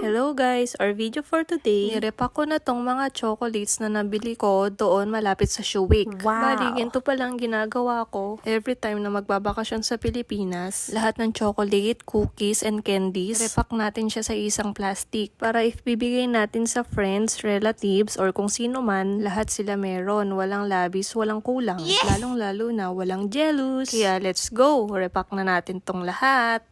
Hello guys! Our video for today, nirepack ko na tong mga chocolates na nabili ko doon malapit sa Shoe Week. Wow. Bali, ganito palang ginagawa ko every time na magbabakasyon sa Pilipinas. Lahat ng chocolate, cookies, and candies, repack natin siya sa isang plastic para if bibigay natin sa friends, relatives, or kung sino man, lahat sila meron. Walang labis, walang kulang. Lalong-lalo na walang jealous. Kaya let's go! Repack na natin tong lahat.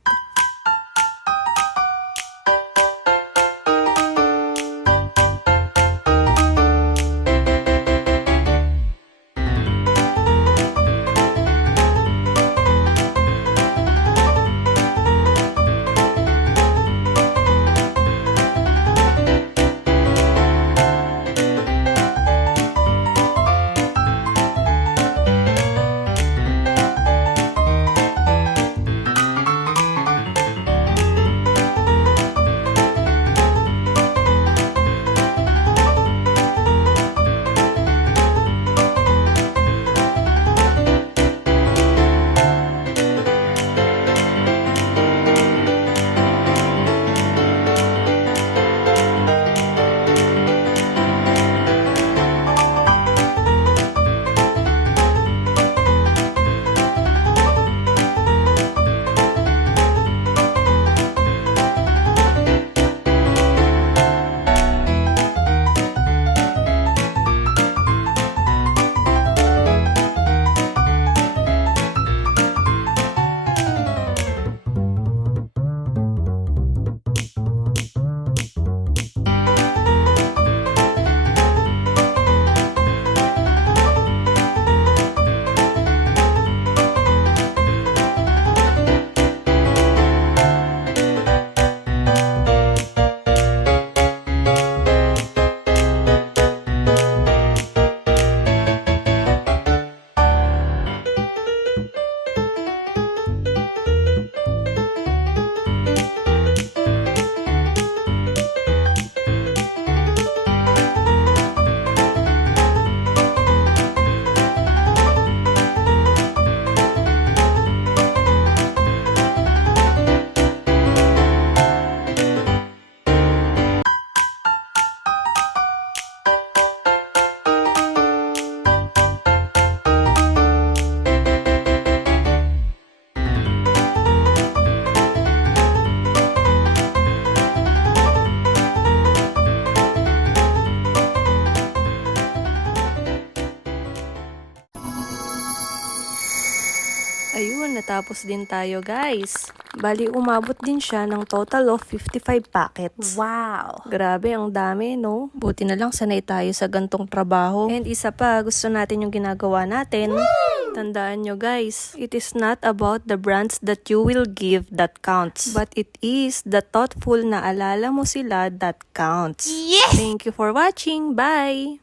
Ayun, natapos din tayo guys. Bali, umabot din siya ng total of 55 packets. Wow. Grabe, ang dami, no? Buti na lang sanay tayo sa gantong trabaho. And isa pa, gusto natin yung ginagawa natin. Tandaan nyo guys, it is not about the brands that you will give that counts. But it is the thoughtful na alala mo sila that counts. Yes! Thank you for watching. Bye!